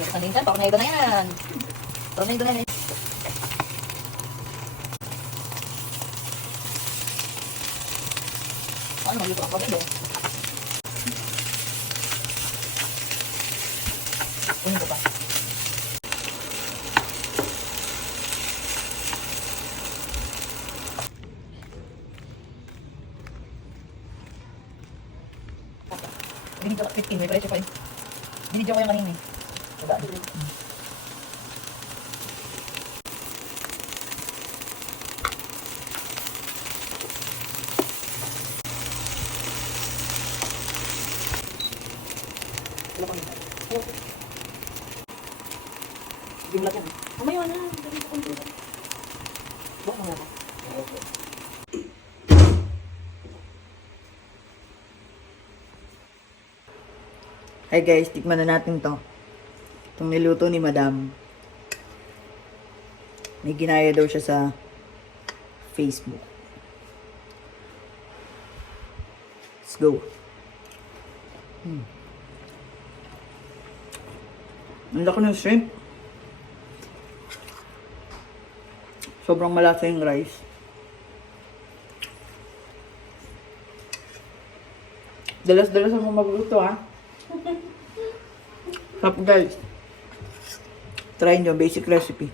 Minsan, tornado na yan. Tornado na yan. Ano, maluto ang tornado? Kunin ko pa. Binidyo ka 15, may presyo pa yun. Binidyo ko yung kanina eh. Wala. Bimlat yan. Mamaya na. Buka mo nga ako. Hi guys, tikman na natin to. Itong niluto ni Madam. May ginaya daw siya sa Facebook. Let's go. Ang laki ng shrimp. Sobrang malasa yung rice. Dalas-dalas mo magluto ha. Sarap guys. Try nyo, basic recipe.